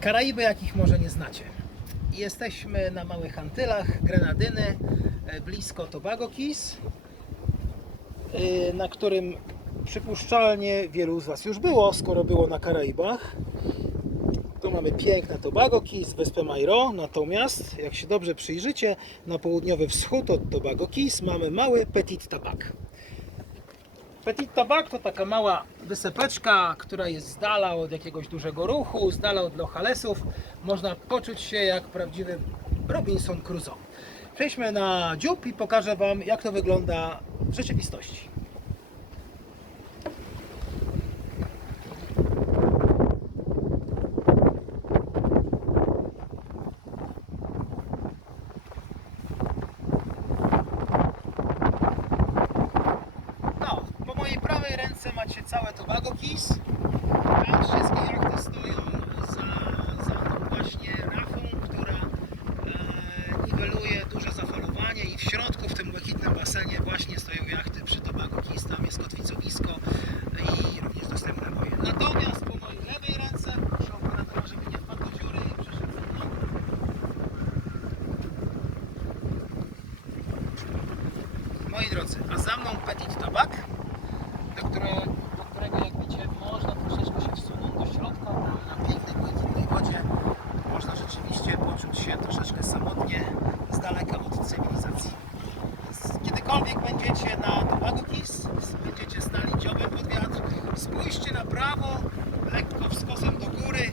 Karaiby, jakich może nie znacie. Jesteśmy na Małych Antylach, Grenadyny, e, blisko Tobago Keys, e, na którym przypuszczalnie wielu z Was już było, skoro było na Karaibach. Tu mamy piękne Tobago Keys, wyspę Mairo, natomiast jak się dobrze przyjrzycie, na południowy wschód od Tobago Keys mamy mały Petit Tabac. Petit Tabac to taka mała wysepeczka, która jest z dala od jakiegoś dużego ruchu, z dala od lokalesów. Można poczuć się jak prawdziwy Robinson Crusoe. Przejdźmy na dziób i pokażę Wam, jak to wygląda w rzeczywistości. No, po mojej prawej ręce macie całe Tobago Keys. Tam wszystkie jachty stoją za, za tą właśnie rafą, która e, niweluje duże zafalowanie i w środku, w tym błękitnym basenie właśnie stoją jachty przy Tobago Keys. Tam jest kotwicowisko i również dostępne moje. Natomiast po mojej lewej ręce, proszę operatora, żeby nie wpadł do dziury i przeszedł mną. Moi drodzy, a za mną Petit Tabac, do, które, do którego jak widzicie można troszeczkę się wsunąć do środka, na pięknej, błękitnej wodzie można rzeczywiście poczuć się troszeczkę samotnie z daleka od cywilizacji. Kiedykolwiek będziecie na Tobago Keys, będziecie stali dziobem pod wiatr, spójrzcie na prawo, lekko wskosem do góry,